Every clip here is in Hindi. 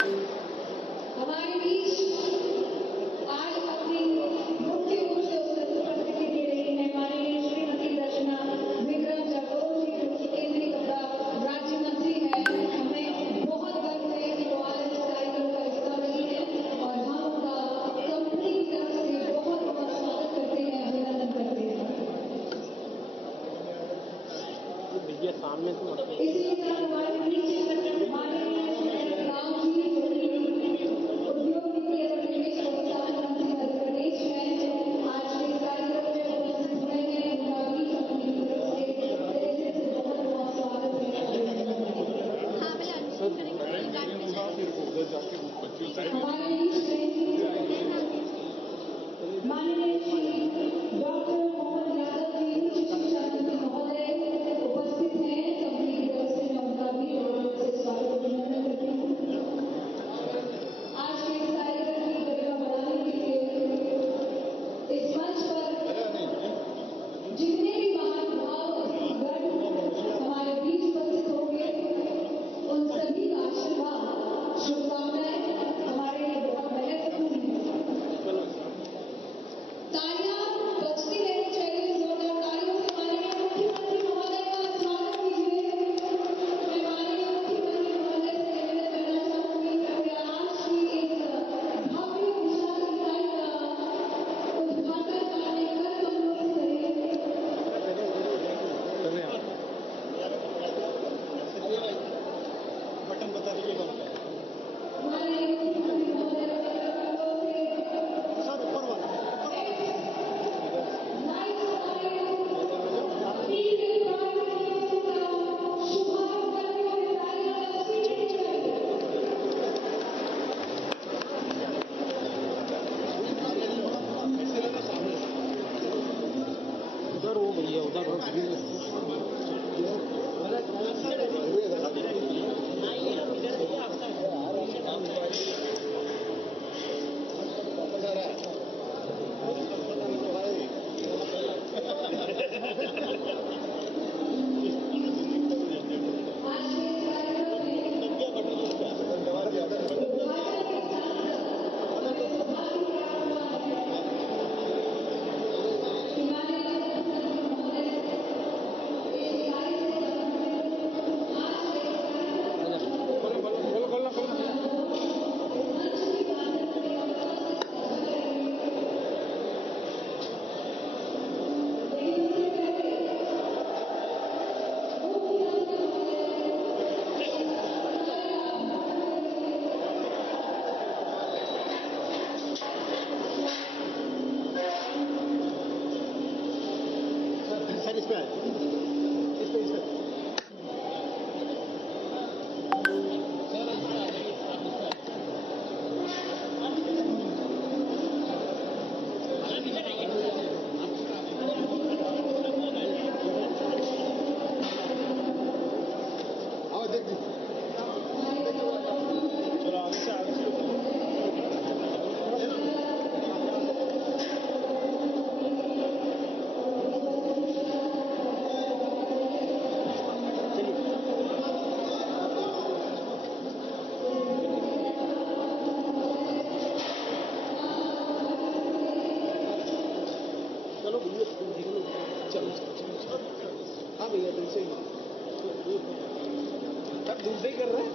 हमारे बीच आज अपनी मुख्य रूप से उपस्थिति दे रही है माननीय श्रीमती दर्शना विक्रम जगोर जी, जो कि केंद्रीय कपड़ा राज्य मंत्री है। हमें बहुत गर्व है कि वो आज इस कार्यक्रम का हिस्सा बनी है और हम उनका कंपनी की तरफ से बहुत बहुत स्वागत करते हैं, अभिनंदन करते हैं। सामने तो इसी के साथ हमारे बीच माननीय राम जी उद्योग नीति एवं निवेश प्रोत्साहन मंत्री मध्य प्रदेश हैं, आज के कार्यक्रम में उपस्थित हुए हैं। उनका भी अपनी तरफ से बहुत बहुत स्वागत है। हमारे बीच माननीय श्री डॉक्टर मोहन यादव जी उच्च शिक्षा मंत्री महोदय उपस्थित हैं। कंपनी की तरफ से मैं उनका भी से स्वागत अभिनंदन करती हूँ। आज के इस कार्यक्रम की गरिमा बढ़ाने के लिए इस मंच पर जितने भी महानुभावगण हमारे बीच उपस्थित होंगे, उन सभी का आशीर्वाद, शुभकामनाएं हमारे लिए बहुत महत्वपूर्ण है। तालियां बजती रहनी चाहिए, जोरदार तालियों से माननीय मुख्यमंत्री महोदय का स्वागत कीजिए। मैं माननीय मुख्यमंत्री महोदय से निवेदन करना चाहूंगी कि आज की इस भव्य विशाल इकाई का उद्घाटन अपने कर कमलों से बटन बता दीजिएगा। माननीय मुख्यमंत्री महोदय सर ऊपर वाला उधर वो भैया उधर भैया दिल से सब दिल से कर रहे हैं।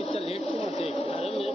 इतना लेट क्यों आते? अरे मैं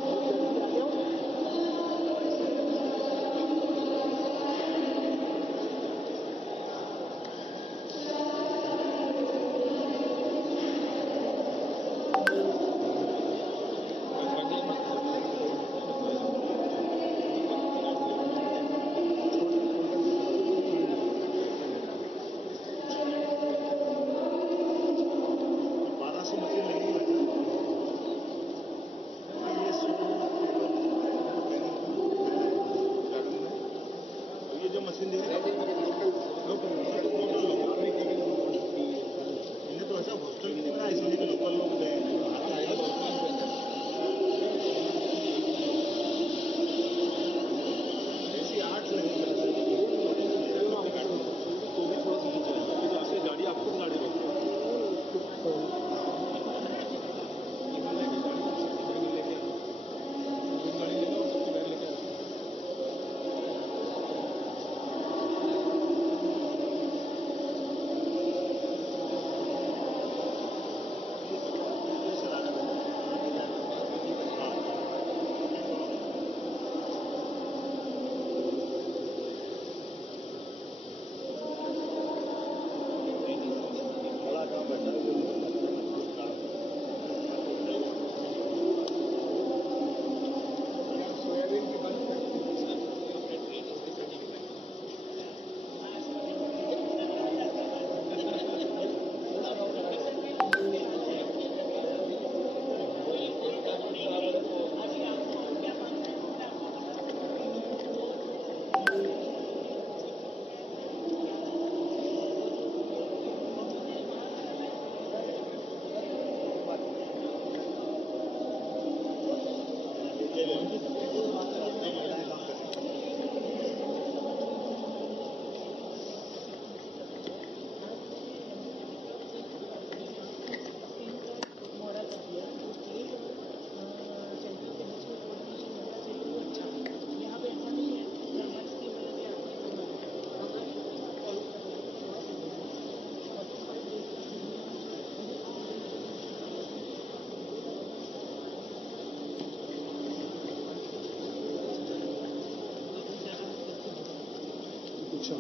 अच्छा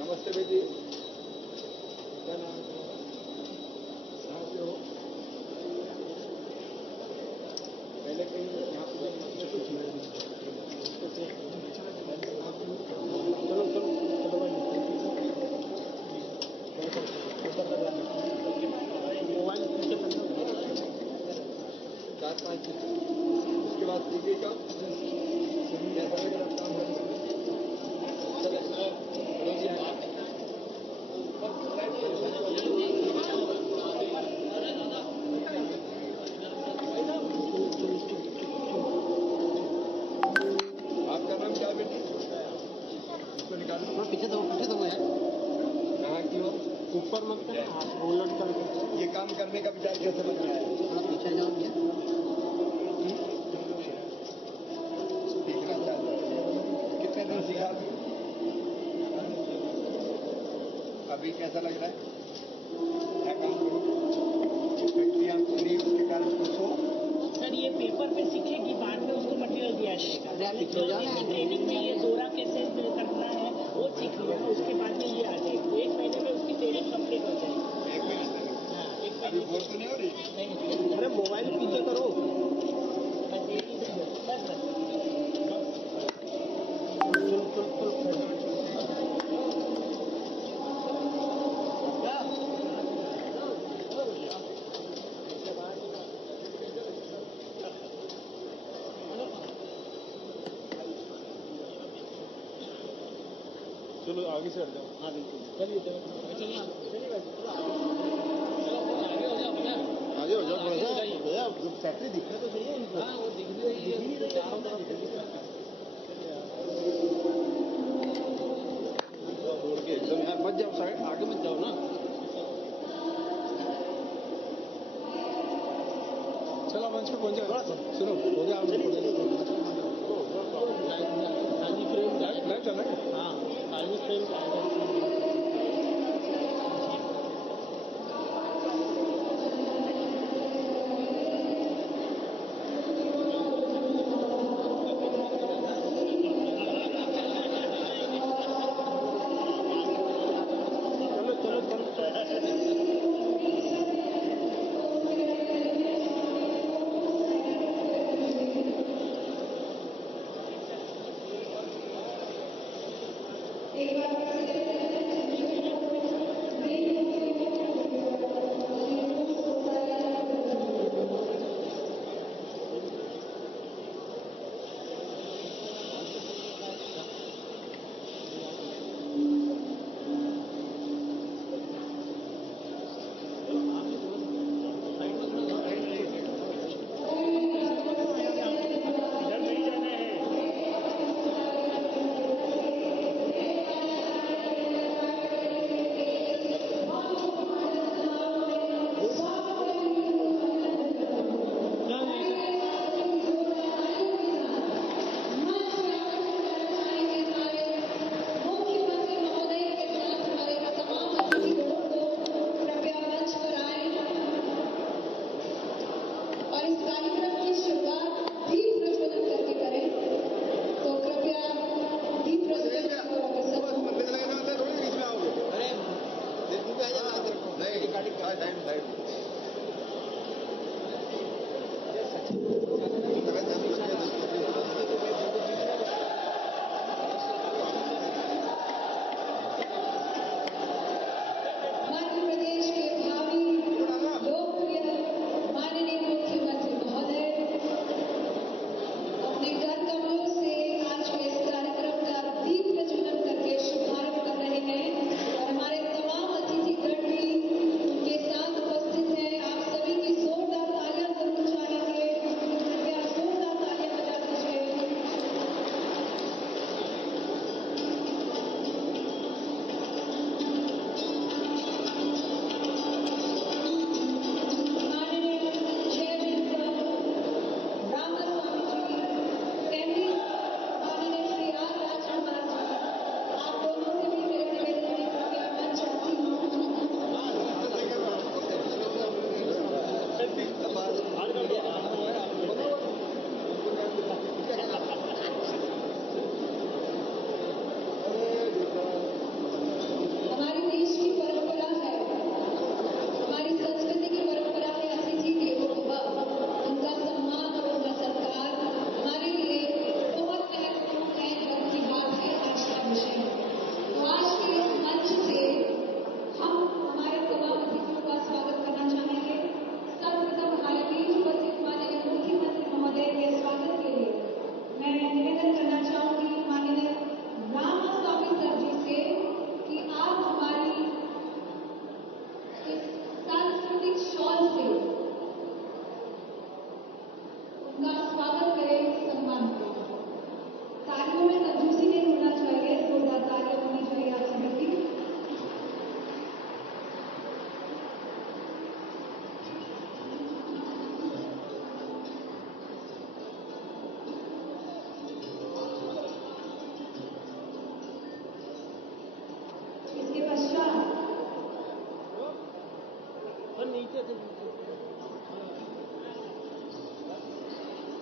नमस्ते बेटी, क्या नाम है? कहाँ से हो? पहले कहीं यहाँ पे चलो चलो मोबाइल 4-5 उसके बाद सीखेगा कैसा लगेगा काम करने में। आपका नाम क्या बेटी? इसको निकालो। पीछे दो यार, कहाँ की हो? ऊपर मत कर, उलट कर। ये काम करने का विचार कैसे बन रहा है? थोड़ा पीछे जाओ भैया। सीखना चाहते हो? कितने दिन सीखा अभी कैसा लग रहा है? क्या काम करो? फैक्ट्रियाँ खुली उसके कारण खुश हो? सर ये पेपर पे सीखेगी, बाद में उसको मटेरियल दिया जाएगा। ट्रेनिंग में ये दोरा कैसे करना है वो सीख लिया, उसके बाद में ये आ जाएगी। 1 महीने में उसकी ट्रेनिंग कंप्लीट हो जाएगी। 1 महीने में? हाँ, 1 अभी महीने बोर तो नहीं हो रही? नहीं। अरे मोबाइल पीछे करो। बस यही बस चलो आगे से हट जाओ। हाँ बिल्कुल, चलिए चलिए आगे हो जाओ थोड़ा सा भैया, फैक्ट्री दिखना तो चाहिए इनको। हाँ वो दिख नहीं रही है, चारों तरफ दौड़ के एकदम यार मत जाओ, साइड आगे मत जाओ ना। चलो मंच पे पहुंच जाओ। सुनो हो गया खाली फ्रेम लाइव चल रहा है। हाँ खाली फ्रेम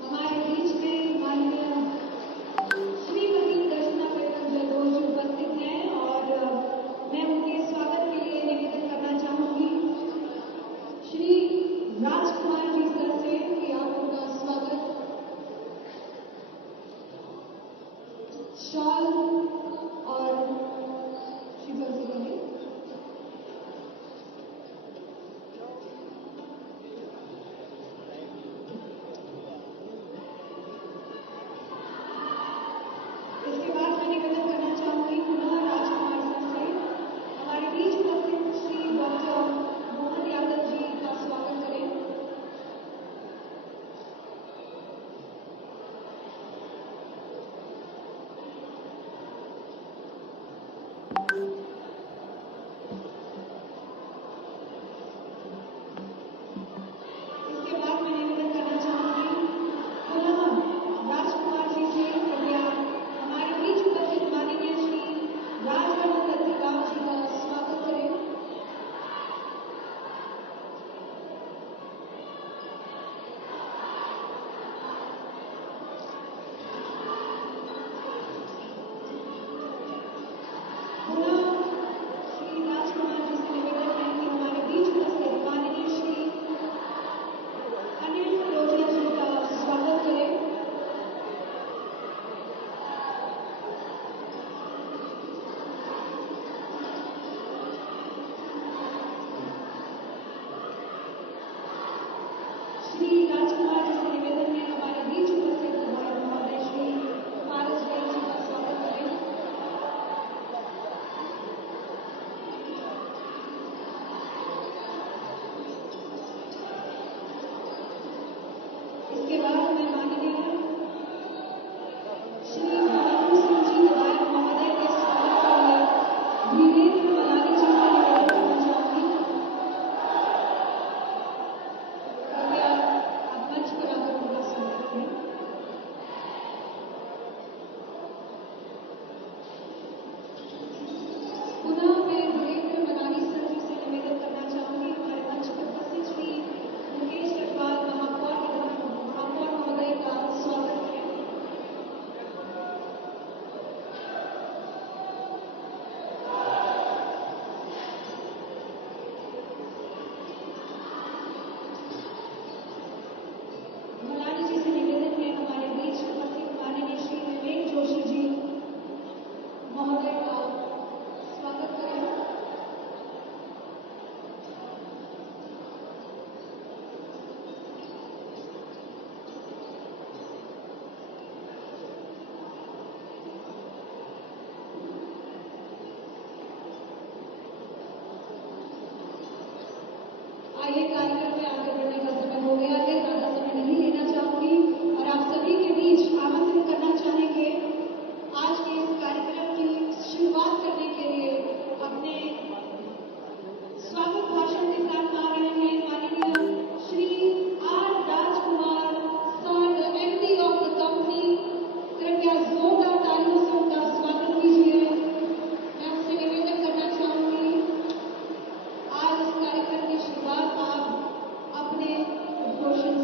हमारे बीच में माननीय श्रीमती दर्शना प्रीतम जरदोश जी उपस्थित हैं और मैं उनके स्वागत के लिए निवेदन करना चाहूंगी श्री राजकुमार जी सर से कि आप उनका स्वागत शॉल और श्रीफल से करें। इसके बाद मैं निवेदन करना चाहूंगी पुनः राजकुमार सर से हमारे बीच उपस्थित श्री डॉक्टर मोहन यादव जी का स्वागत करें। इसके बाद मैं निवेदन करना चाहूंगी पुनः राजकुमार जी से कृपया हमारे बीच उपस्थित माननीय श्री राजवर्धन दत्तीराव जी का स्वागत करें। पुनः श्री राजकुमार जी से निवेदन है कि हमारे बीच उपस्थित माननीय श्री अनिल फिरोजिया जी का स्वागत करें। श्री राजकुमार जी से निवेदन है हमारे बीच उपस्थित विधायक महोदय श्री पारस जैन जी का स्वागत करें। इसके बाद मैं माननीय श्री महेंद्र सिंह जी विधायक महोदय के स्वागत के लिए वीरेंद्र मलानी जी से निवेदन करना चाहूंगी कृपया आप मंच पर आकर उनका स्वागत करें। पुनः मैं वीरेंद्र मलानी सर जी से निवेदन करना चाहूंगी हमारे मंच पर उपस्थित श्री मुकेश कटवाल महापौर महोदय का स्वागत करें। मलानी जी से निवेदन है हमारे बीच उपस्थित माननीय श्री विवेक जोशी जी महोदय का स्वागत करें। आइए कार्यक्रम में आगे बढ़ने का समय हो गया है, ज्यादा समय नहीं लेना चाहूंगी और आप सभी के बीच आमंत्रित करना चाहेंगे आज के इस कार्यक्रम की शुरुआत करने के लिए अपने स्वागत भाषण के साथ आ रहे हैं माननीय Shri R Rajkumar sir the MD of the company. कृपया जोरदार तालियों से उनका स्वागत कीजिए। मैं आपसे निवेदन करना चाहूंगी आज इस कार्यक्रम की शुरुआत आप अपने उद्घोषित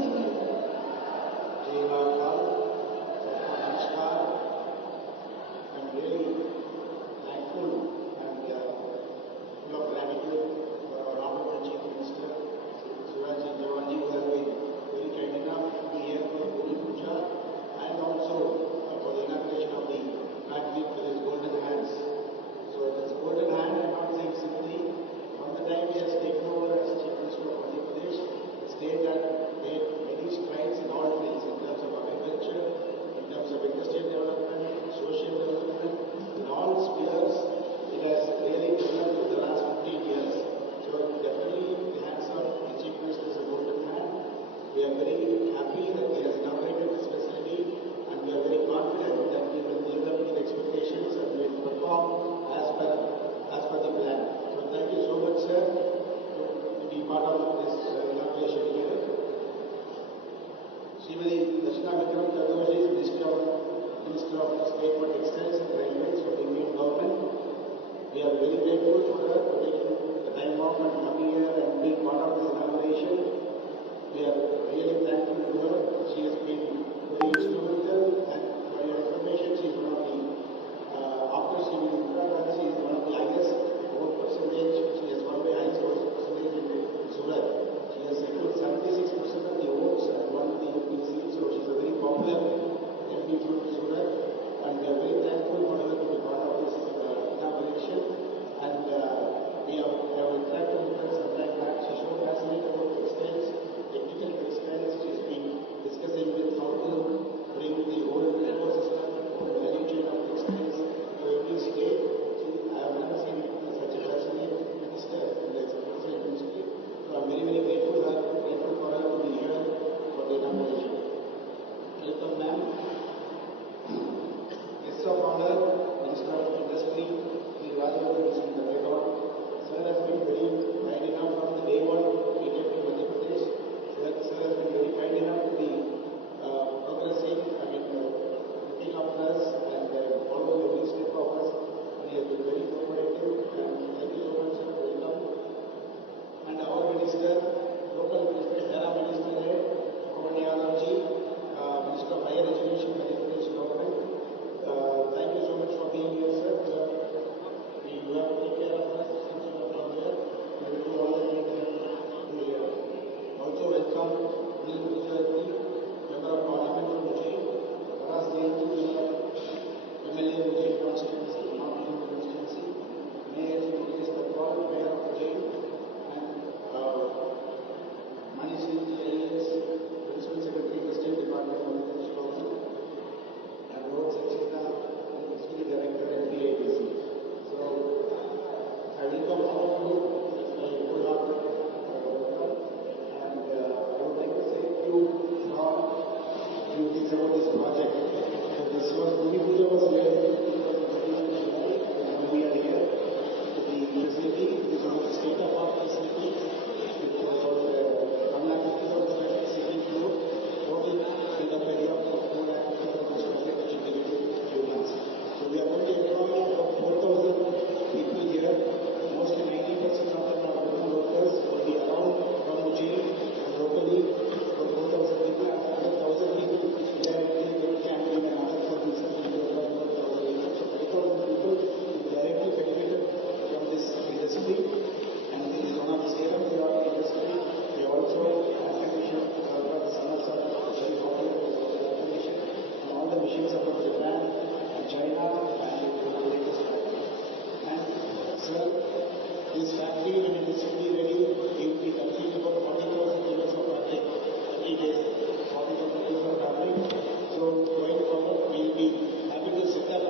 Sir, this factory, when it is fully ready, it will be consuming about 40,000 kilos of fabric every day. 40,000 kilos of fabric. So going forward, we will be happy to set up,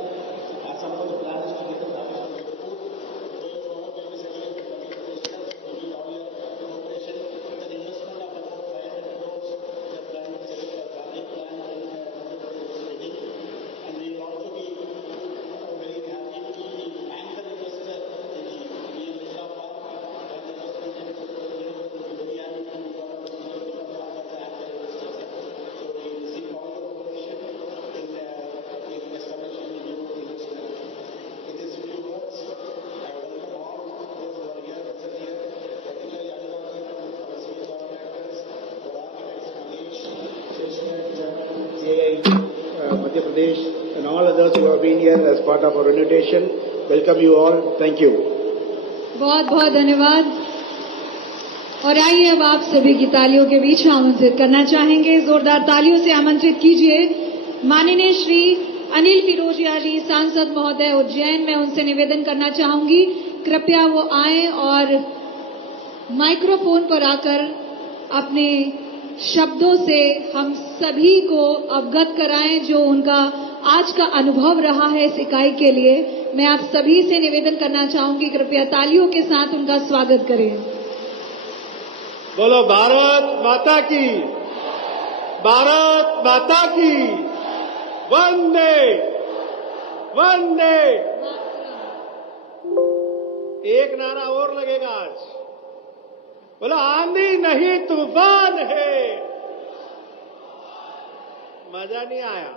as some of the plans to get the fabric from the port. Going forward, we will be setting up the fabric stations, maybe all year operation with an investment of about 500 crores. The plan is setting up a fabric plant and ready. And we will also be very happy to be the anchor investor in the VM Vishal Park and the investment in the very happy to be one of the anchor investors. So we seek all your cooperation in establishing the new investment. In these few words, I welcome all those who are here, present here, particularly Anurag, our senior contractors, our architects, Manish, Sheshnath, CII, Madhya Pradesh, and all others who have been here as part of our invitation. Welcome you all. Thank you. बहुत बहुत धन्यवाद। और आइए अब आप सभी की तालियों के बीच आमंत्रित करना चाहेंगे, जोरदार तालियों से आमंत्रित कीजिए माननीय श्री अनिल फिरोजिया जी, सांसद महोदय उज्जैन। मैं उनसे निवेदन करना चाहूंगी, कृपया वो आए और माइक्रोफोन पर आकर अपने शब्दों से हम सभी को अवगत कराएं जो उनका आज का अनुभव रहा है इस इकाई के लिए। मैं आप सभी से निवेदन करना चाहूंगी, कृपया तालियों के साथ उनका स्वागत करें। बोलो भारत माता की, भारत माता की, वंदे वंदे। एक नारा और लगेगा आज, बोलो आंधी नहीं तूफान है। मजा नहीं आया।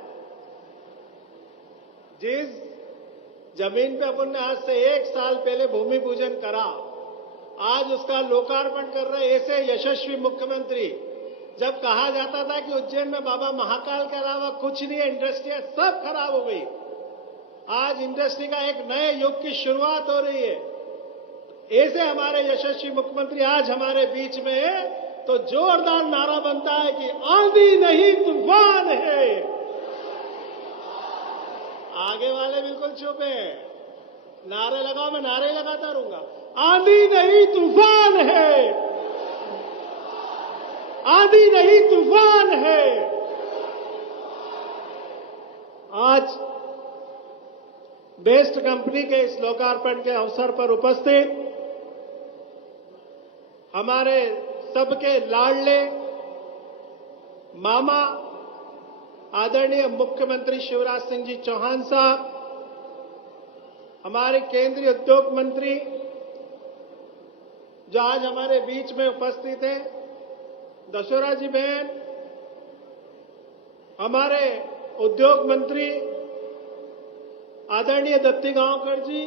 जिस जमीन पे अपन ने आज से 1 साल पहले भूमि पूजन करा, आज उसका लोकार्पण कर रहे ऐसे यशस्वी मुख्यमंत्री। जब कहा जाता था कि उज्जैन में बाबा महाकाल के अलावा कुछ नहीं है, इंडस्ट्रियां सब खराब हो गई, आज इंडस्ट्री का एक नए युग की शुरुआत हो रही है। ऐसे हमारे यशस्वी मुख्यमंत्री आज हमारे बीच में है, तो जोरदार नारा बनता है कि आंधी नहीं तूफान है। आगे वाले बिल्कुल चुप हैं, नारे लगाओ, मैं नारे लगाता रहूंगा। आंधी नहीं तूफान है, आंधी नहीं तूफान है। आज बेस्ट कंपनी के इस लोकार्पण के अवसर पर उपस्थित हमारे सबके लाडले मामा आदरणीय मुख्यमंत्री शिवराज सिंह जी चौहान साहब, हमारे केंद्रीय उद्योग मंत्री जो आज हमारे बीच में उपस्थित हैं, दशोरा जी बहन, हमारे उद्योग मंत्री आदरणीय दत्ती गांवकर जी,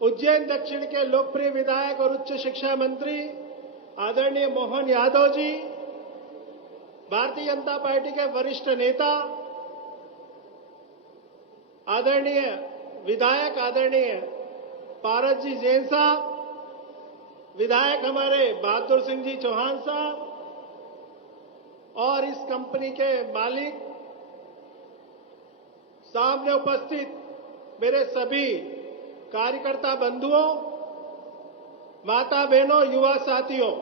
उज्जैन दक्षिण के लोकप्रिय विधायक और उच्च शिक्षा मंत्री आदरणीय मोहन यादव जी, भारतीय जनता पार्टी के वरिष्ठ नेता आदरणीय विधायक आदरणीय पारस जी जैन साहब, विधायक हमारे बहादुर सिंह जी चौहान साहब, और इस कंपनी के मालिक, सामने उपस्थित मेरे सभी कार्यकर्ता बंधुओं, माता बहनों, युवा साथियों,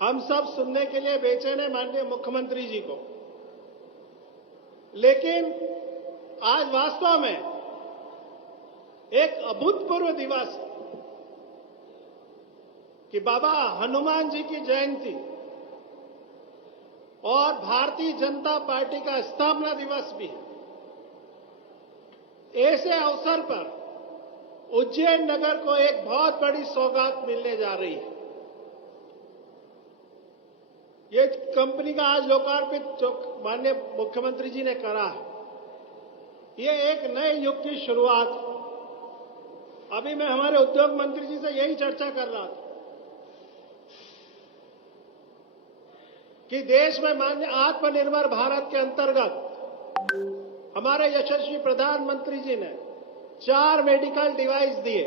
हम सब सुनने के लिए बेचैन हैं माननीय मुख्यमंत्री जी को। लेकिन आज वास्तव में एक अभूतपूर्व दिवस कि बाबा हनुमान जी की जयंती और भारतीय जनता पार्टी का स्थापना दिवस भी है। ऐसे अवसर पर उज्जैन नगर को एक बहुत बड़ी सौगात मिलने जा रही है। ये कंपनी का आज लोकार्पित जो माननीय मुख्यमंत्री जी ने करा है, ये एक नए युग की शुरुआत है। अभी मैं हमारे उद्योग मंत्री जी से यही चर्चा कर रहा था कि देश में माननीय आत्मनिर्भर भारत के अंतर्गत हमारे यशस्वी प्रधानमंत्री जी ने 4 मेडिकल डिवाइस दिए।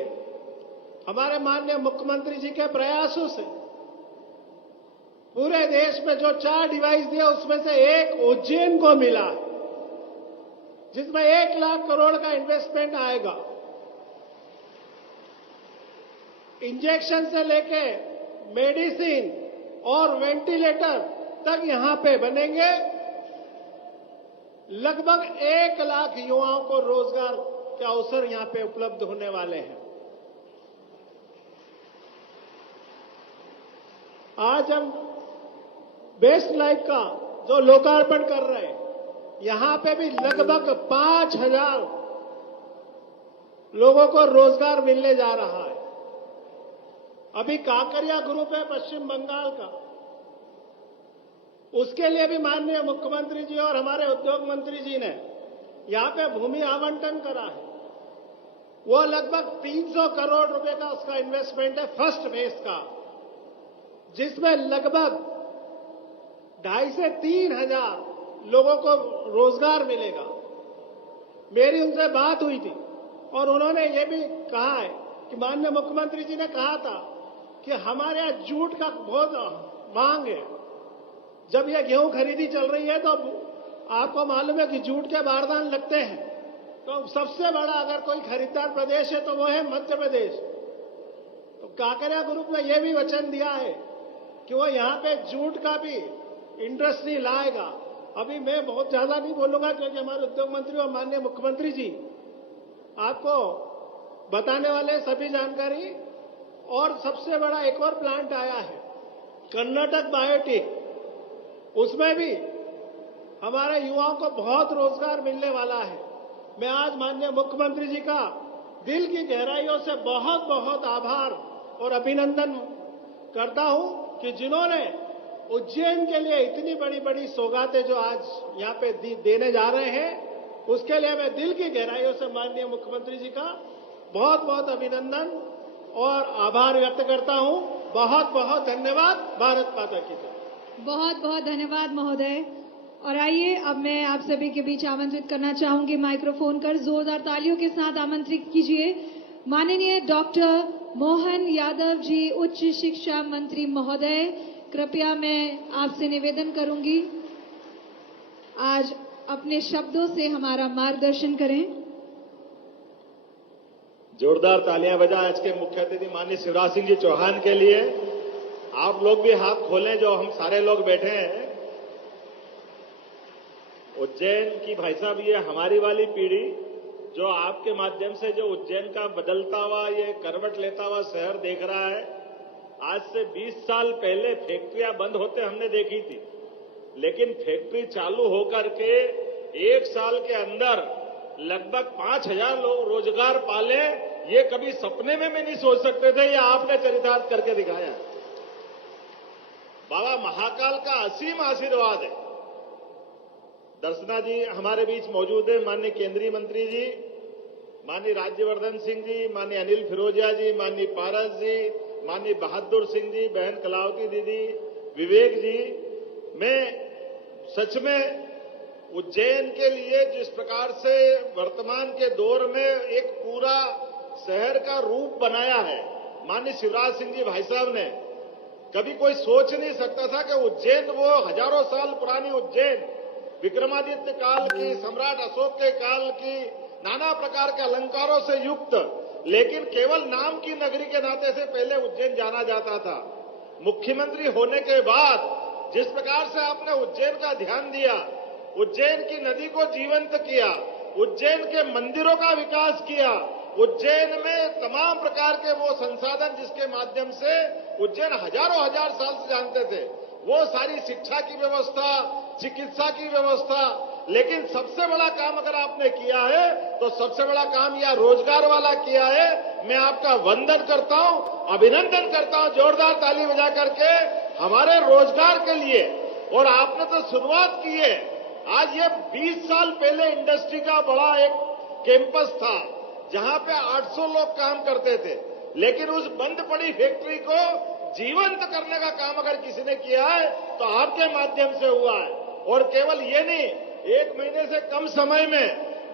हमारे माननीय मुख्यमंत्री जी के प्रयासों से पूरे देश में जो 4 डिवाइस दिए उसमें से एक उज्जैन को मिला, जिसमें 1 लाख करोड़ का इन्वेस्टमेंट आएगा। इंजेक्शन से लेके मेडिसिन और वेंटिलेटर तक यहां पे बनेंगे। लगभग 1 लाख युवाओं को रोजगार के अवसर यहां पे उपलब्ध होने वाले हैं। आज हम बेस्ट लाइफ का जो लोकार्पण कर रहे हैं, यहां पे भी लगभग 5,000 लोगों को रोजगार मिलने जा रहा है। अभी काकरिया ग्रुप है पश्चिम बंगाल का, उसके लिए भी माननीय मुख्यमंत्री जी और हमारे उद्योग मंत्री जी ने यहां पे भूमि आवंटन करा है। वो लगभग 300 करोड़ रुपए का उसका इन्वेस्टमेंट है फर्स्ट फेज का, जिसमें लगभग 2,500 से 3,000 लोगों को रोजगार मिलेगा। मेरी उनसे बात हुई थी और उन्होंने ये भी कहा है कि माननीय मुख्यमंत्री जी ने कहा था कि हमारे यहाँ जूट का बहुत मांग है। जब यह गेहूं खरीदी चल रही है तो आपको मालूम है कि जूट के बारदान लगते हैं, तो सबसे बड़ा अगर कोई खरीदार प्रदेश है तो वो है मध्य प्रदेश। तो काकरिया ग्रुप ने यह भी वचन दिया है कि वो यहाँ पे जूट का भी इंडस्ट्री लाएगा। अभी मैं बहुत ज्यादा नहीं बोलूंगा क्योंकि हमारे उद्योग मंत्री और माननीय मुख्यमंत्री जी आपको बताने वाले सभी जानकारी। और सबसे बड़ा एक और प्लांट आया है कर्नाटक बायोटेक, उसमें भी हमारे युवाओं को बहुत रोजगार मिलने वाला है। मैं आज माननीय मुख्यमंत्री जी का दिल की गहराइयों से बहुत बहुत आभार और अभिनंदन करता हूं कि जिन्होंने उज्जैन के लिए इतनी बड़ी बड़ी सौगातें जो आज यहाँ पे देने जा रहे हैं, उसके लिए मैं दिल की गहराइयों से माननीय मुख्यमंत्री जी का बहुत बहुत अभिनंदन और आभार व्यक्त करता हूं। बहुत बहुत धन्यवाद। भारत माता की जय। बहुत बहुत धन्यवाद महोदय। और आइए अब मैं आप सभी के बीच आमंत्रित करना चाहूंगी, माइक्रोफोन कर जोरदार तालियों के साथ आमंत्रित कीजिए माननीय डॉक्टर मोहन यादव जी, उच्च शिक्षा मंत्री महोदय। कृपया मैं आपसे निवेदन करूंगी आज अपने शब्दों से हमारा मार्गदर्शन करें। जोरदार तालियां बजाएं आज के मुख्य अतिथि माननीय शिवराज सिंह जी चौहान के लिए। आप लोग भी हाथ खोलें जो हम सारे लोग बैठे हैं। उज्जैन की भाई साहब, ये हमारी वाली पीढ़ी जो आपके माध्यम से जो उज्जैन का बदलता हुआ, ये करवट लेता हुआ शहर देख रहा है। आज से 20 साल पहले फैक्ट्रियां बंद होते हमने देखी थी, लेकिन फैक्ट्री चालू होकर के 1 साल के अंदर लगभग 5,000 लोग रोजगार पाले, ये कभी सपने में नहीं सोच सकते थे। ये आपने चरितार्थ करके दिखाया। बाबा महाकाल का असीम आशीर्वाद है। दर्शना जी हमारे बीच मौजूद है, माननीय केंद्रीय मंत्री जी, माननीय राज्यवर्धन सिंह जी, माननीय अनिल फिरोजिया जी, माननीय पारस जी, माननीय बहादुर सिंह जी, बहन कलावती दीदी, विवेक जी। मैं सच में उज्जैन के लिए जिस प्रकार से वर्तमान के दौर में एक पूरा शहर का रूप बनाया है माननीय शिवराज सिंह जी भाई साहब ने, कभी कोई सोच नहीं सकता था कि उज्जैन, वो हजारों साल पुरानी उज्जैन, विक्रमादित्य काल की, सम्राट अशोक के काल की, नाना प्रकार के अलंकारों से युक्त, लेकिन केवल नाम की नगरी के नाते से पहले उज्जैन जाना जाता था। मुख्यमंत्री होने के बाद जिस प्रकार से आपने उज्जैन का ध्यान दिया, उज्जैन की नदी को जीवंत किया, उज्जैन के मंदिरों का विकास किया, उज्जैन में तमाम प्रकार के वो संसाधन जिसके माध्यम से उज्जैन हजारों हजार साल से जानते थे, वो सारी शिक्षा की व्यवस्था, चिकित्सा की व्यवस्था, लेकिन सबसे बड़ा काम अगर आपने किया है तो सबसे बड़ा काम यह रोजगार वाला किया है। मैं आपका वंदन करता हूं, अभिनंदन करता हूं, जोरदार ताली बजा करके हमारे रोजगार के लिए। और आपने तो शुरुआत की है। आज ये 20 साल पहले इंडस्ट्री का बड़ा एक कैंपस था जहां पे 800 लोग काम करते थे, लेकिन उस बंद पड़ी फैक्ट्री को जीवंत करने का काम अगर किसी ने किया है तो आपके माध्यम से हुआ है। और केवल ये नहीं, 1 महीने से कम समय में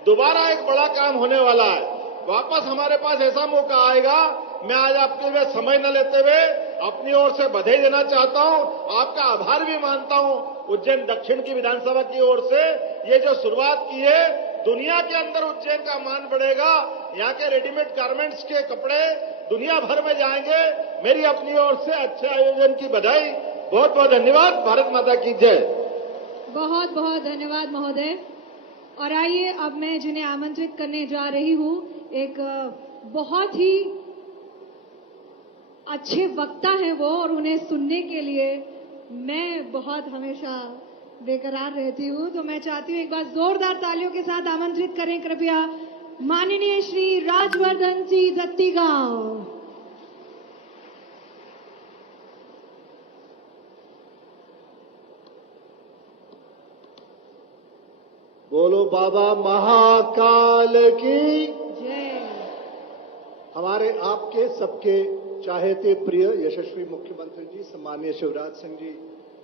दोबारा एक बड़ा काम होने वाला है। वापस हमारे पास ऐसा मौका आएगा। मैं आज आपके लिए समय न लेते हुए अपनी ओर से बधाई देना चाहता हूं, आपका आभार भी मानता हूं। उज्जैन दक्षिण की विधानसभा की ओर से ये जो शुरुआत की है, दुनिया के अंदर उज्जैन का मान बढ़ेगा। यहाँ के रेडीमेड गारमेंट्स के कपड़े दुनिया भर में जाएंगे। मेरी अपनी ओर से अच्छे आयोजन की बधाई। बहुत बहुत धन्यवाद। भारत माता की जय। बहुत बहुत धन्यवाद महोदय। और आइए अब मैं जिन्हें आमंत्रित करने जा रही हूँ, एक बहुत ही अच्छे वक्ता हैं वो, और उन्हें सुनने के लिए मैं बहुत हमेशा बेकरार रहती हूँ। तो मैं चाहती हूँ एक बार जोरदार तालियों के साथ आमंत्रित करें कृपया माननीय श्री राजवर्धन जी दत्तीगांव। बोलो बाबा महाकाल की जय। हमारे आपके सबके चाहते प्रिय यशस्वी मुख्यमंत्री जी सम्माननीय शिवराज सिंह जी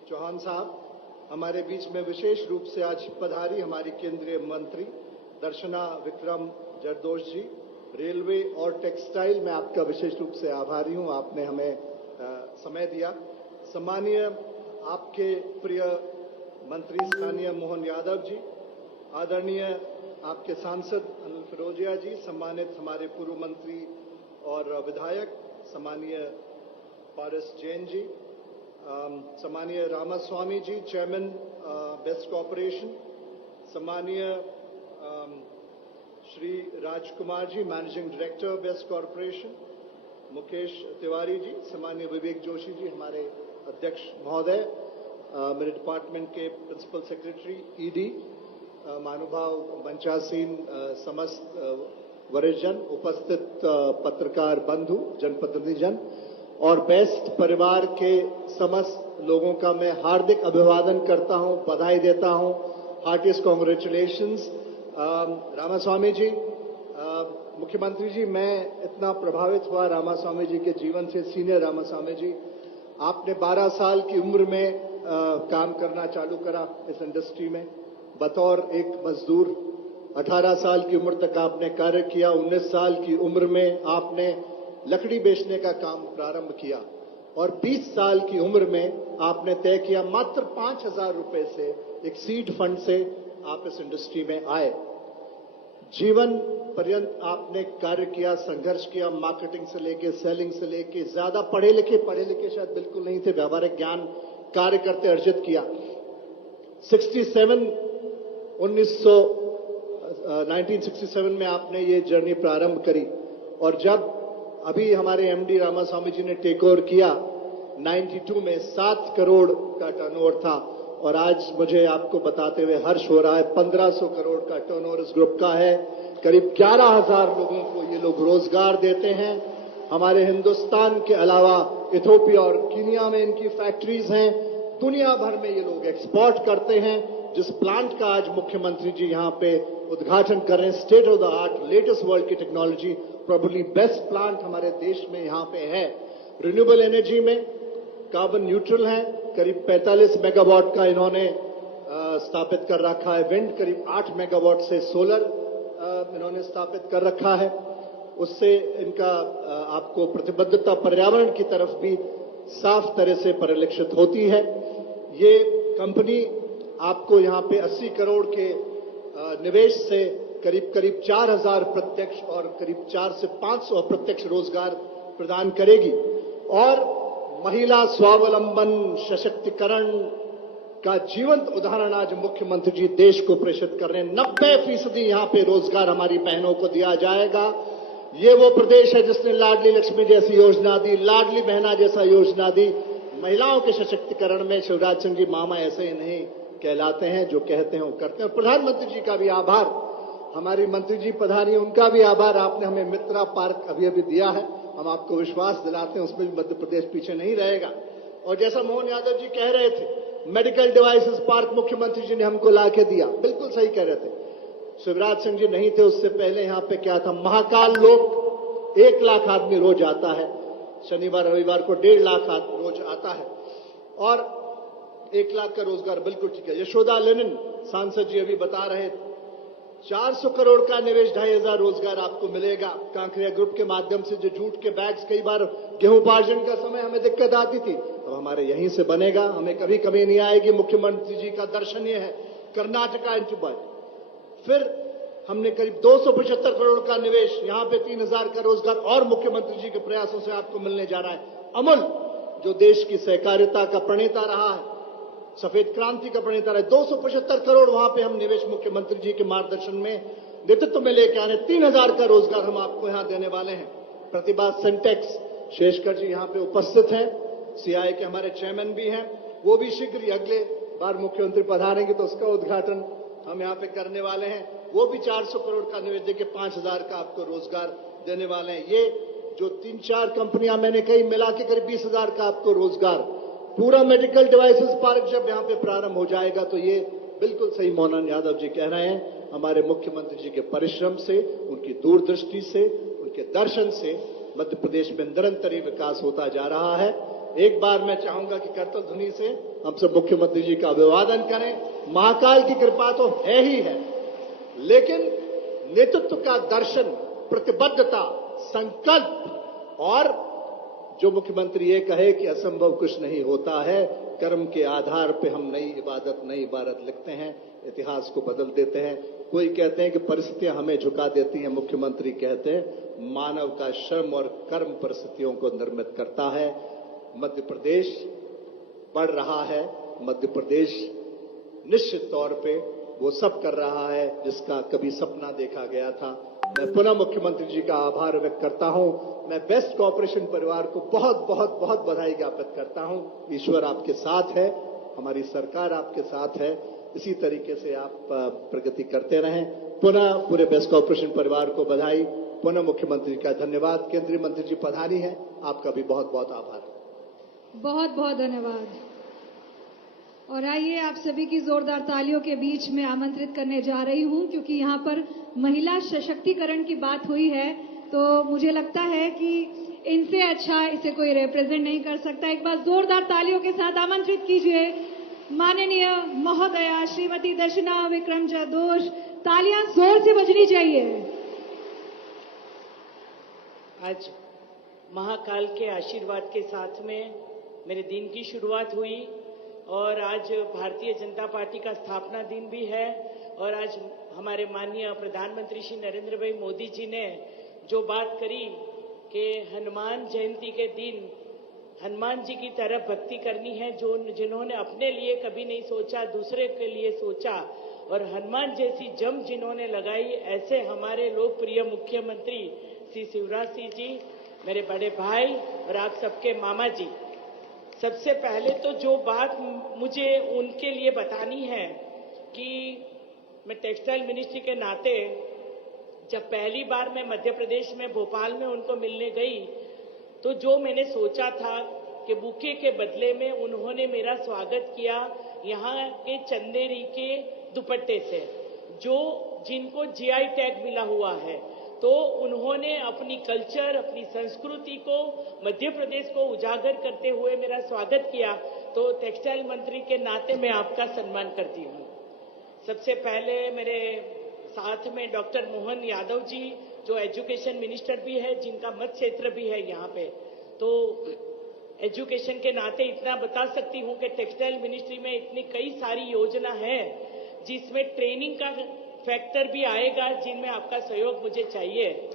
चौहान साहब, हमारे बीच में विशेष रूप से आज पधारी हमारी केंद्रीय मंत्री दर्शना विक्रम जरदोश जी, रेलवे और टेक्सटाइल में आपका विशेष रूप से आभारी हूं, आपने हमें समय दिया। सम्माननीय आपके प्रिय मंत्री स्थानीय मोहन यादव जी, आदरणीय आपके सांसद अनिल फिरोजिया जी, सम्मानित हमारे पूर्व मंत्री और विधायक सम्मानीय पारस जैन जी, सम्मानीय Ramaswamy ji chairman BEST corporation, सम्मानीय Shri Rajkumar ji managing director BEST corporation, Mukesh Tiwari ji, सम्मानीय विवेक जोशी जी हमारे अध्यक्ष महोदय, मेरे डिपार्टमेंट के प्रिंसिपल सेक्रेटरी ईडी, महानुभाव मंचासीन, समस्त वरिष्ठजन, उपस्थित पत्रकार बंधु, जनप्रतिनिधिजन और बेस्ट परिवार के समस्त लोगों का मैं हार्दिक अभिवादन करता हूं, बधाई देता हूं। Heartiest congratulations. रामास्वामी जी, मुख्यमंत्री जी, मैं इतना प्रभावित हुआ रामास्वामी जी के जीवन से। सीनियर रामास्वामी जी, आपने 12 साल की उम्र में काम करना चालू करा इस इंडस्ट्री में बतौर एक मजदूर। 18 साल की उम्र तक आपने कार्य किया। 19 साल की उम्र में आपने लकड़ी बेचने का काम प्रारंभ किया और 20 साल की उम्र में आपने तय किया मात्र 5,000 रुपए से एक सीड फंड से आप इस इंडस्ट्री में आए। जीवन पर्यंत आपने कार्य किया, संघर्ष किया, मार्केटिंग से लेके सेलिंग से लेके, ज्यादा पढ़े लिखे शायद बिल्कुल नहीं थे, व्यावहारिक ज्ञान कार्य करते अर्जित किया। 1967 में आपने ये जर्नी प्रारंभ करी और जब अभी हमारे एमडी रामास्वामी जी ने टेक ओवर किया 92 में 7 करोड़ का टर्नओवर था और आज मुझे आपको बताते हुए हर्ष हो रहा है 1500 करोड़ का टर्नओवर इस ग्रुप का है। करीब 11,000 लोगों को ये लोग रोजगार देते हैं। हमारे हिंदुस्तान के अलावा इथोपिया और कीनिया में इनकी फैक्ट्रीज हैं। दुनिया भर में ये लोग एक्सपोर्ट करते हैं। जिस प्लांट का आज मुख्यमंत्री जी यहां पे उद्घाटन कर रहे हैं, state of the art latest world की टेक्नोलॉजी, प्रोबेबली बेस्ट प्लांट हमारे देश में यहां पे है। रिन्यूएबल एनर्जी में कार्बन न्यूट्रल है, करीब 45 मेगावाट का इन्होंने स्थापित कर रखा है। विंड करीब 8 मेगावाट से सोलर इन्होंने स्थापित कर रखा है। उससे इनका आपको प्रतिबद्धता पर्यावरण की तरफ भी साफ तरह से परिलक्षित होती है। ये कंपनी आपको यहां पे 80 करोड़ के निवेश से करीब 4,000 प्रत्यक्ष और करीब 4 से 500 अप्रत्यक्ष रोजगार प्रदान करेगी और महिला स्वावलंबन सशक्तिकरण का जीवंत उदाहरण आज मुख्यमंत्री जी देश को प्रेषित कर रहे हैं। 90% यहां पे रोजगार हमारी बहनों को दिया जाएगा। ये वो प्रदेश है जिसने लाडली लक्ष्मी जैसी योजना दी, लाडली बहना जैसा योजना दी। महिलाओं के सशक्तिकरण में शिवराज सिंह जी मामा ऐसे ही नहीं कहलाते हैं, जो कहते हैं वो करते हैं। प्रधानमंत्री जी का भी आभार, हमारी मंत्री जी पधारी, उनका भी आभार। आपने हमें मित्रा पार्क अभी दिया है, हम आपको विश्वास दिलाते हैं उसमें भी मध्य प्रदेश पीछे नहीं रहेगा। और जैसा मोहन यादव जी कह रहे थे, मेडिकल डिवाइसेस पार्क मुख्यमंत्री जी ने हमको ला के दिया, बिल्कुल सही कह रहे थे। शिवराज सिंह जी नहीं थे उससे पहले यहां पे क्या था, महाकाल लोक 1 लाख आदमी रोज आता है, शनिवार रविवार को 1.5 लाख आदमी रोज आता है और 1 लाख का रोजगार बिल्कुल ठीक है। यशोदा लेनिन सांसद जी अभी बता रहे थे 400 करोड़ का निवेश, 2,500 रोजगार आपको मिलेगा कांकरिया ग्रुप के माध्यम से। जो जूट के बैग्स, कई बार गेहूं उपार्जन का समय हमें दिक्कत आती थी, अब हमारे यहीं से बनेगा, हमें कभी कमी नहीं आएगी। मुख्यमंत्री जी का दर्शन ये है, कर्नाटका इंटू बट। फिर हमने करीब 275 करोड़ का निवेश, यहां पे 3000 का रोजगार और मुख्यमंत्री जी के प्रयासों से आपको मिलने जा रहा है। अमूल जो देश की सहकारिता का प्रणेता रहा है, सफेद क्रांति का प्रणेता रहा है, 275 करोड़ वहां पे हम निवेश मुख्यमंत्री जी के मार्गदर्शन में नेतृत्व में लेके आने, 3000 का रोजगार हम आपको यहां देने वाले हैं। प्रतिभा सिंटेक्स शेषकर जी यहां पे उपस्थित हैं, सीआई के हमारे चेयरमैन भी हैं, वो भी शीघ्र ही अगले बार मुख्यमंत्री पधारेंगे तो उसका उद्घाटन हम यहां पे करने वाले हैं। वो भी 400 करोड़ का निवेश देके 5000 का आपको रोजगार देने वाले हैं। ये जो 3-4 कंपनियां मैंने कही मिला के करीब 20,000 का आपको रोजगार। पूरा मेडिकल डिवाइसेस पार्क जब यहां पे प्रारंभ हो जाएगा तो ये बिल्कुल सही मोहन यादव जी कह रहे हैं, हमारे मुख्यमंत्री जी के परिश्रम से, उनकी दूरदृष्टि से, उनके दर्शन से मध्य प्रदेश में निरंतर ही विकास होता जा रहा है। एक बार मैं चाहूंगा कि करतल ध्वनि से हम सब मुख्यमंत्री जी का अभिवादन करें। महाकाल की कृपा तो है ही है, लेकिन नेतृत्व का दर्शन, प्रतिबद्धता, संकल्प और जो मुख्यमंत्री ये कहे कि असंभव कुछ नहीं होता है, कर्म के आधार पे हम नई इबारत लिखते हैं, इतिहास को बदल देते हैं। कोई कहते हैं कि परिस्थितियां हमें झुका देती हैं, मुख्यमंत्री कहते हैं मानव का श्रम और कर्म परिस्थितियों को निर्मित करता है। मध्य प्रदेश बढ़ रहा है, मध्य प्रदेश निश्चित तौर पे वो सब कर रहा है जिसका कभी सपना देखा गया था। मैं पुनः मुख्यमंत्री जी का आभार व्यक्त करता हूं। मैं बेस्ट कॉर्पोरेशन परिवार को बहुत बहुत बहुत बधाई ज्ञापित करता हूं। ईश्वर आपके साथ है, हमारी सरकार आपके साथ है, इसी तरीके से आप प्रगति करते रहें। पुनः पूरे बेस्ट कॉर्पोरेशन परिवार को बधाई, पुनः मुख्यमंत्री का धन्यवाद। केंद्रीय मंत्री जी पधारी हैं, आपका भी बहुत बहुत आभार। बहुत बहुत धन्यवाद। और आइए आप सभी की जोरदार तालियों के बीच में आमंत्रित करने जा रही हूं, क्योंकि यहां पर महिला सशक्तिकरण की बात हुई है तो मुझे लगता है कि इनसे अच्छा इसे कोई रिप्रेजेंट नहीं कर सकता। एक बार जोरदार तालियों के साथ आमंत्रित कीजिए माननीय महोदया श्रीमती दर्शना विक्रम जरदोश। तालियां जोर से बजनी चाहिए। आज महाकाल के आशीर्वाद के साथ में मेरे दिन की शुरुआत हुई और आज भारतीय जनता पार्टी का स्थापना दिन भी है। और आज हमारे माननीय प्रधानमंत्री श्री नरेंद्र भाई मोदी जी ने जो बात करी कि हनुमान जयंती के दिन हनुमान जी की तरफ भक्ति करनी है, जो जिन्होंने अपने लिए कभी नहीं सोचा, दूसरे के लिए सोचा और हनुमान जैसी जंग जिन्होंने लगाई, ऐसे हमारे लोकप्रिय मुख्यमंत्री श्री शिवराज सिंह जी, मेरे बड़े भाई और आप सबके मामा जी। सबसे पहले तो जो बात मुझे उनके लिए बतानी है कि मैं टेक्सटाइल मिनिस्ट्री के नाते जब पहली बार मैं मध्य प्रदेश में भोपाल में उनको मिलने गई तो जो मैंने सोचा था कि बुके के बदले में उन्होंने मेरा स्वागत किया यहाँ के चंदेरी के दुपट्टे से, जो जिनको जीआई टैग मिला हुआ है। तो उन्होंने अपनी कल्चर, अपनी संस्कृति को, मध्य प्रदेश को उजागर करते हुए मेरा स्वागत किया। तो टेक्सटाइल मंत्री के नाते मैं आपका सम्मान करती हूँ। सबसे पहले मेरे साथ में डॉक्टर मोहन यादव जी, जो एजुकेशन मिनिस्टर भी है, जिनका मत क्षेत्र भी है यहाँ पे। तो एजुकेशन के नाते इतना बता सकती हूँ कि टेक्सटाइल मिनिस्ट्री में इतनी कई सारी योजना है जिसमें ट्रेनिंग का फैक्टर भी आएगा, जिनमें आपका सहयोग मुझे चाहिए।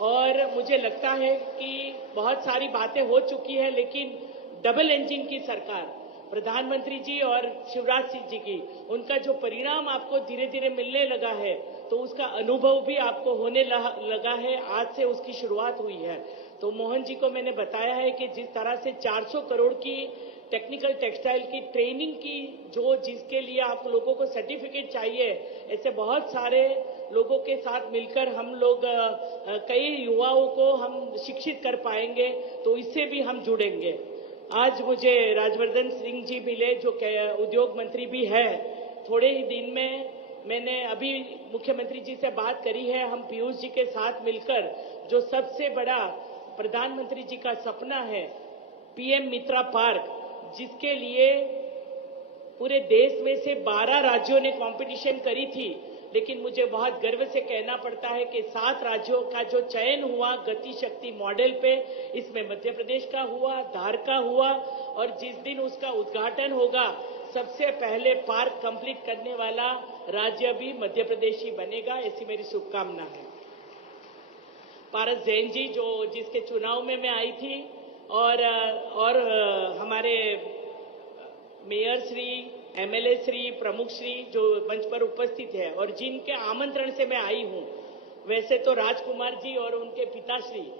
और मुझे लगता है कि बहुत सारी बातें हो चुकी है, लेकिन डबल इंजन की सरकार, प्रधानमंत्री जी और शिवराज सिंह जी की, उनका जो परिणाम आपको धीरे धीरे मिलने लगा है, तो उसका अनुभव भी आपको होने लगा है। आज से उसकी शुरुआत हुई है। तो मोहन जी को मैंने बताया है कि जिस तरह से 400 करोड़ की टेक्निकल टेक्सटाइल की ट्रेनिंग की, जो जिसके लिए आप लोगों को सर्टिफिकेट चाहिए, ऐसे बहुत सारे लोगों के साथ मिलकर हम लोग कई युवाओं को हम शिक्षित कर पाएंगे, तो इससे भी हम जुड़ेंगे। आज मुझे राजवर्धन सिंह जी मिले, जो उद्योग मंत्री भी है। थोड़े ही दिन में मैंने अभी मुख्यमंत्री जी से बात करी है, हम पीयूष जी के साथ मिलकर जो सबसे बड़ा प्रधानमंत्री जी का सपना है पीएम मित्रा पार्क, जिसके लिए पूरे देश में से 12 राज्यों ने कंपटीशन करी थी, लेकिन मुझे बहुत गर्व से कहना पड़ता है कि 7 राज्यों का जो चयन हुआ गति शक्ति मॉडल पे, इसमें मध्य प्रदेश का हुआ, धार का हुआ। और जिस दिन उसका उद्घाटन होगा, सबसे पहले पार्क कंप्लीट करने वाला राज्य भी मध्य प्रदेश ही बनेगा, ऐसी मेरी शुभकामना है। पारस जैन जी जिसके चुनाव में मैं आई थी और हमारे मेयर श्री, एमएलए श्री, प्रमुख श्री जो मंच पर उपस्थित है और जिनके आमंत्रण से मैं आई हूं, वैसे तो राजकुमार जी और उनके पिताश्री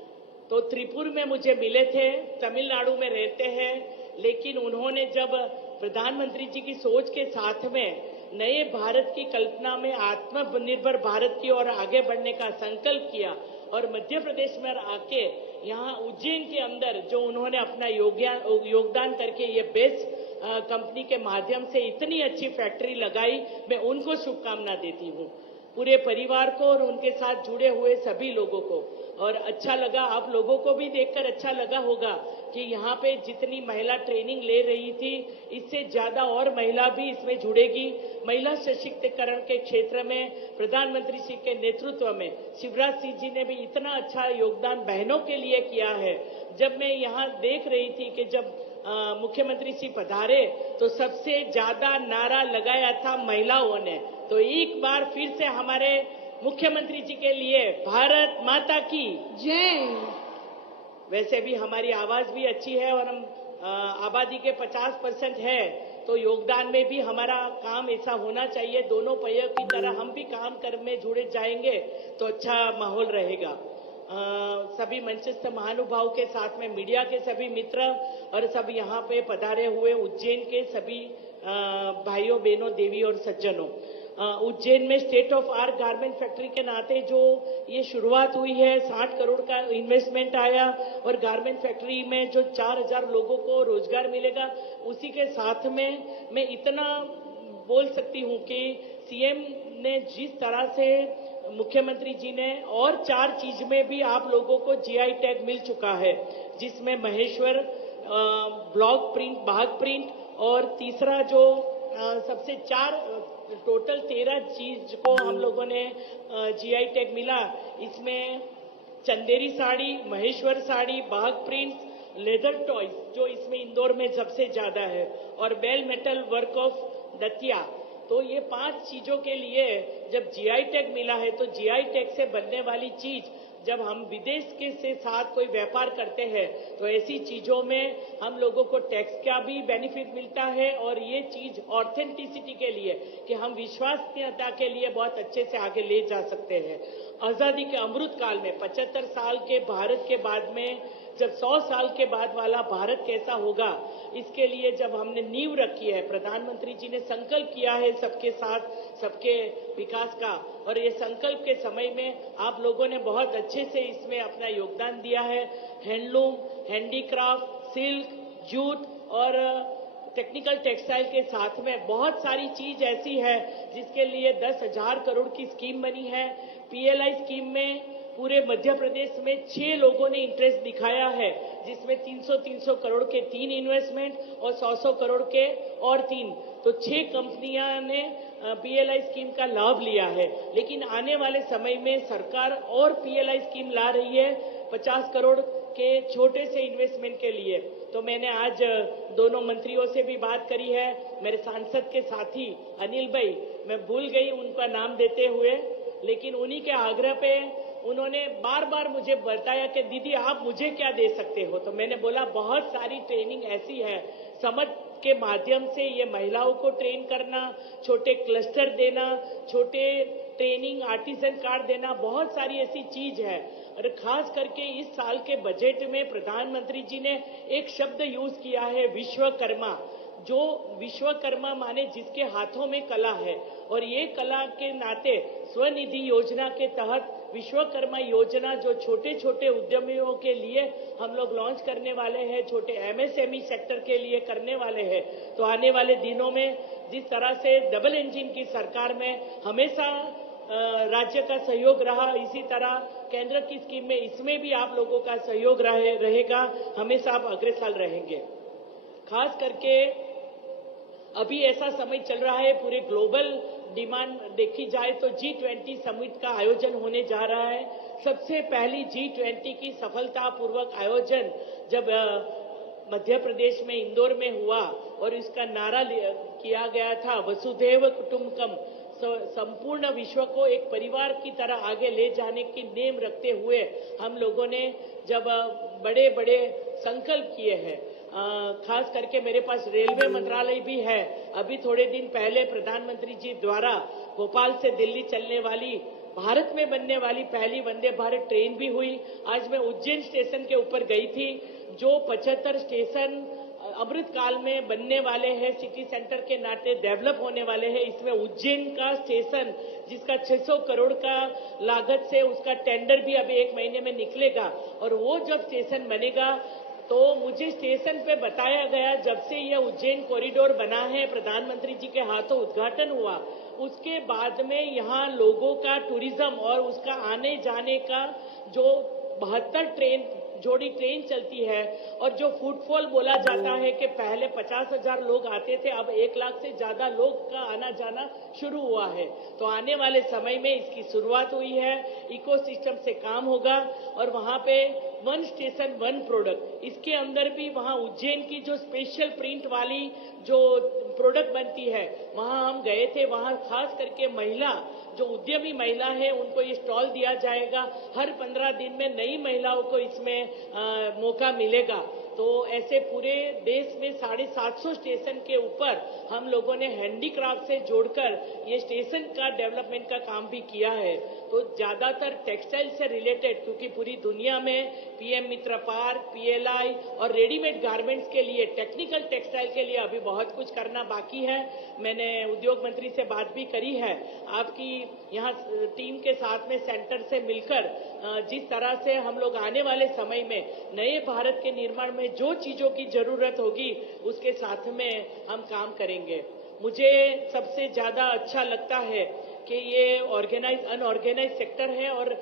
तो त्रिपुर में मुझे मिले थे, तमिलनाडु में रहते हैं, लेकिन उन्होंने जब प्रधानमंत्री जी की सोच के साथ में नए भारत की कल्पना में आत्मनिर्भर भारत की ओर आगे बढ़ने का संकल्प किया और मध्य प्रदेश में आके यहाँ उज्जैन के अंदर जो उन्होंने अपना योगदान करके ये बेस्ट कंपनी के माध्यम से इतनी अच्छी फैक्ट्री लगाई, मैं उनको शुभकामना देती हूँ, पूरे परिवार को और उनके साथ जुड़े हुए सभी लोगों को। और अच्छा लगा, आप लोगों को भी देखकर अच्छा लगा होगा कि यहाँ पे जितनी महिला ट्रेनिंग ले रही थी, इससे ज्यादा और महिला भी इसमें जुड़ेगी। महिला सशक्तिकरण के क्षेत्र में प्रधानमंत्री जी के नेतृत्व में शिवराज सिंह जी ने भी इतना अच्छा योगदान बहनों के लिए किया है। जब मैं यहाँ देख रही थी कि जब मुख्यमंत्री जी पधारे तो सबसे ज्यादा नारा लगाया था महिलाओं ने, तो एक बार फिर से हमारे मुख्यमंत्री जी के लिए भारत माता की जय। वैसे भी हमारी आवाज भी अच्छी है और हम आबादी के 50% है, तो योगदान में भी हमारा काम ऐसा होना चाहिए, दोनों पहियों की तरह हम भी काम कर में जुड़े जाएंगे तो अच्छा माहौल रहेगा। सभी मंचस्थ महानुभाव के साथ में मीडिया के सभी मित्र और सब यहाँ पे पधारे हुए उज्जैन के सभी भाइयों बहनों देवी और सज्जनों, उज्जैन में state of art garment factory के नाते जो ये शुरुआत हुई है, 60 करोड़ का इन्वेस्टमेंट आया और गारमेंट फैक्ट्री में जो 4000 लोगों को रोजगार मिलेगा, उसी के साथ में मैं इतना बोल सकती हूँ कि सीएम ने जिस तरह से मुख्यमंत्री जी ने और 4 चीज में भी आप लोगों को जीआई टैग मिल चुका है, जिसमें महेश्वर ब्लॉक प्रिंट, बाघ प्रिंट और तीसरा जो सबसे 4 टोटल 13 चीज को हम लोगों ने जीआई टैग मिला। इसमें चंदेरी साड़ी, महेश्वर साड़ी, बाघ प्रिंट्स, लेदर टॉयज जो इसमें इंदौर में सबसे ज्यादा है और bell metal work of Datia. तो ये 5 चीजों के लिए जब जीआई टैग मिला है तो जीआई टैग से बनने वाली चीज जब हम विदेश के से साथ कोई व्यापार करते हैं तो ऐसी चीजों में हम लोगों को टैक्स का भी बेनिफिट मिलता है और ये चीज ऑथेंटिसिटी के लिए कि हम विश्वसनीयता के लिए बहुत अच्छे से आगे ले जा सकते हैं। आजादी के अमृत काल में 75 साल के भारत के बाद में जब 100 साल के बाद वाला भारत कैसा होगा, इसके लिए जब हमने नींव रखी है, प्रधानमंत्री जी ने संकल्प किया है सबके साथ सबके विकास का, और ये संकल्प के समय में आप लोगों ने बहुत अच्छे से इसमें अपना योगदान दिया है। हैंडलूम, हैंडीक्राफ्ट, सिल्क, जूट और टेक्निकल टेक्सटाइल के साथ में बहुत सारी चीज ऐसी है जिसके लिए 10,000 करोड़ की स्कीम बनी है। पीएलआई स्कीम में पूरे मध्य प्रदेश में 6 लोगों ने इंटरेस्ट दिखाया है, जिसमें 300 करोड़ के 3 इन्वेस्टमेंट और 100 करोड़ के और 3, तो 6 कंपनियां ने पीएलआई स्कीम का लाभ लिया है। लेकिन आने वाले समय में सरकार और पीएलआई स्कीम ला रही है 50 करोड़ के छोटे से इन्वेस्टमेंट के लिए। तो मैंने आज दोनों मंत्रियों से भी बात करी है, मेरे सांसद के साथी अनिल भाई, मैं भूल गई उनका नाम देते हुए, लेकिन उन्हीं के आग्रह पे उन्होंने बार बार मुझे बताया कि दीदी आप मुझे क्या दे सकते हो। तो मैंने बोला बहुत सारी ट्रेनिंग ऐसी है, समझ के माध्यम से ये महिलाओं को ट्रेन करना, छोटे क्लस्टर देना, छोटे ट्रेनिंग आर्टिजन कार्ड देना, बहुत सारी ऐसी चीज है। और खास करके इस साल के बजट में प्रधानमंत्री जी ने एक शब्द यूज किया है, विश्वकर्मा। जो विश्वकर्मा माने जिसके हाथों में कला है, और ये कला के नाते स्वनिधि योजना के तहत विश्वकर्मा योजना जो छोटे छोटे उद्यमियों के लिए हम लोग लॉन्च करने वाले हैं, छोटे एमएसएमई सेक्टर के लिए करने वाले हैं। तो आने वाले दिनों में जिस तरह से डबल इंजन की सरकार में हमेशा राज्य का सहयोग रहा, इसी तरह केंद्र की स्कीम में इसमें भी आप लोगों का सहयोग रहेगा, हमेशा आप अग्रसर रहेंगे। खास करके अभी ऐसा समय चल रहा है, पूरे ग्लोबल डिमांड देखी जाए तो G20 समिट का आयोजन होने जा रहा है। सबसे पहली G20 की सफलतापूर्वक आयोजन जब मध्य प्रदेश में इंदौर में हुआ और इसका नारा किया गया था वसुधैव कुटुंबकम, संपूर्ण विश्व को एक परिवार की तरह आगे ले जाने की नेम रखते हुए हम लोगों ने जब बड़े बड़े संकल्प किए हैं, खास करके मेरे पास रेलवे मंत्रालय भी है। अभी थोड़े दिन पहले प्रधानमंत्री जी द्वारा भोपाल से दिल्ली चलने वाली, भारत में बनने वाली पहली वंदे भारत ट्रेन भी हुई। आज मैं उज्जैन स्टेशन के ऊपर गई थी। जो 75 स्टेशन अमृत काल में बनने वाले हैं, सिटी सेंटर के नाते डेवलप होने वाले हैं, इसमें उज्जैन का स्टेशन जिसका 600 करोड़ का लागत से उसका टेंडर भी अभी 1 महीने में निकलेगा। और वो जब स्टेशन बनेगा तो मुझे स्टेशन पे बताया गया, जब से यह उज्जैन कॉरिडोर बना है, प्रधानमंत्री जी के हाथों उद्घाटन हुआ, उसके बाद में यहाँ लोगों का टूरिज्म और उसका आने जाने का जो 72 जोड़ी ट्रेन चलती है और जो फुटफॉल बोला जाता है कि पहले 50,000 लोग आते थे, अब 1 लाख से ज्यादा लोग का आना जाना शुरू हुआ है। तो आने वाले समय में इसकी शुरुआत हुई है, इकोसिस्टम से काम होगा और वहां पे 1 स्टेशन 1 प्रोडक्ट, इसके अंदर भी वहां उज्जैन की जो स्पेशल प्रिंट वाली जो प्रोडक्ट बनती है, वहां हम गए थे। वहां खास करके महिला जो उद्यमी महिला है उनको ये स्टॉल दिया जाएगा। हर 15 दिन में नई महिलाओं को इसमें मौका मिलेगा। तो ऐसे पूरे देश में 750 स्टेशन के ऊपर हम लोगों ने हैंडीक्राफ्ट से जोड़कर ये स्टेशन का डेवलपमेंट का काम भी किया है। तो ज्यादातर टेक्सटाइल से रिलेटेड, क्योंकि पूरी दुनिया में पीएम मित्र पार्क, पीएलआई और रेडीमेड गारमेंट्स के लिए, टेक्निकल टेक्सटाइल के लिए अभी बहुत कुछ करना बाकी है। मैंने उद्योग मंत्री से बात भी करी है। आपकी यहाँ टीम के साथ में सेंटर से मिलकर जिस तरह से हम लोग आने वाले समय में नए भारत के निर्माण में जो चीजों की जरूरत होगी उसके साथ में हम काम करेंगे। मुझे सबसे ज्यादा अच्छा लगता है कि ये अनऑर्गेनाइज सेक्टर है और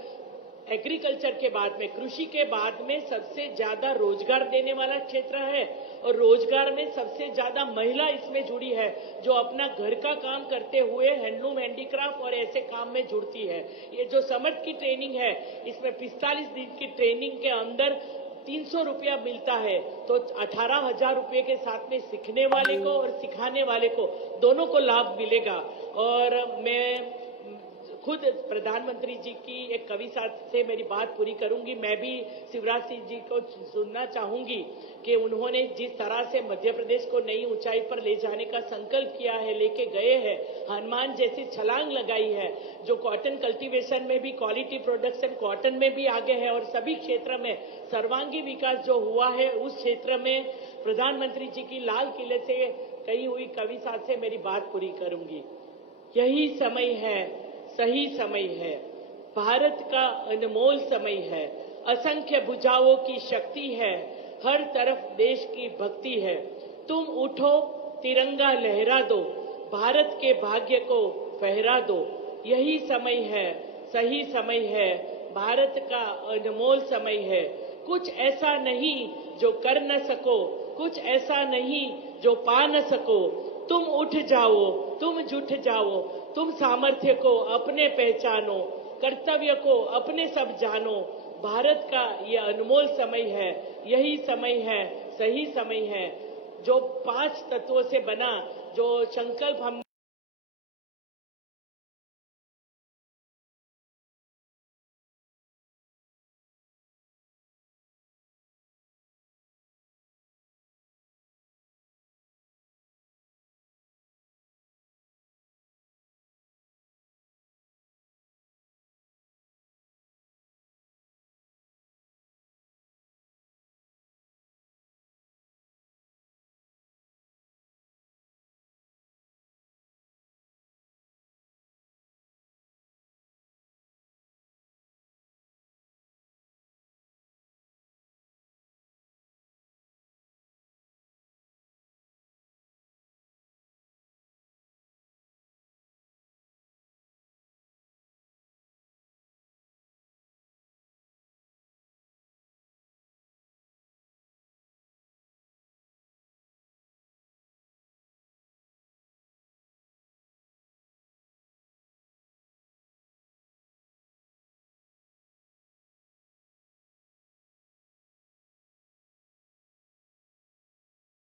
एग्रीकल्चर के बाद में, कृषि के बाद में सबसे ज्यादा रोजगार देने वाला क्षेत्र है और रोजगार में सबसे ज्यादा महिला इसमें जुड़ी है, जो अपना घर का काम करते हुए हैंडलूम, हैंडीक्राफ्ट और ऐसे काम में जुड़ती है। ये जो समर की ट्रेनिंग है, इसमें 45 दिन की ट्रेनिंग के अंदर 300 रुपया मिलता है। तो 18,000 रुपये के साथ में सीखने वाले को और सिखाने वाले को दोनों को लाभ मिलेगा। और मैं खुद प्रधानमंत्री जी की एक कवि साथ से मेरी बात पूरी करूंगी। मैं भी शिवराज सिंह जी को सुनना चाहूंगी कि उन्होंने जिस तरह से मध्य प्रदेश को नई ऊंचाई पर ले जाने का संकल्प किया है, लेके गए हैं, हनुमान जैसी छलांग लगाई है, जो कॉटन कल्टीवेशन में भी, क्वालिटी प्रोडक्शन कॉटन में भी आगे है और सभी क्षेत्र में सर्वांगी विकास जो हुआ है, उस क्षेत्र में प्रधानमंत्री जी की लाल किले से कही हुई कवि साथ से मेरी बात पूरी करूंगी। यही समय है, सही समय है, भारत का अनमोल समय है, असंख्य भुजाओं की शक्ति है, हर तरफ देश की भक्ति है। तुम उठो, तिरंगा लहरा दो, भारत के भाग्य को फहरा दो। यही समय है, सही समय है, भारत का अनमोल समय है। कुछ ऐसा नहीं जो कर न सको, कुछ ऐसा नहीं जो पा न सको। तुम उठ जाओ, तुम जुट जाओ, तुम सामर्थ्य को अपने पहचानो, कर्तव्य को अपने सब जानो। भारत का ये अनमोल समय है, यही समय है, सही समय है। जो 5 तत्वों से बना जो संकल्प हम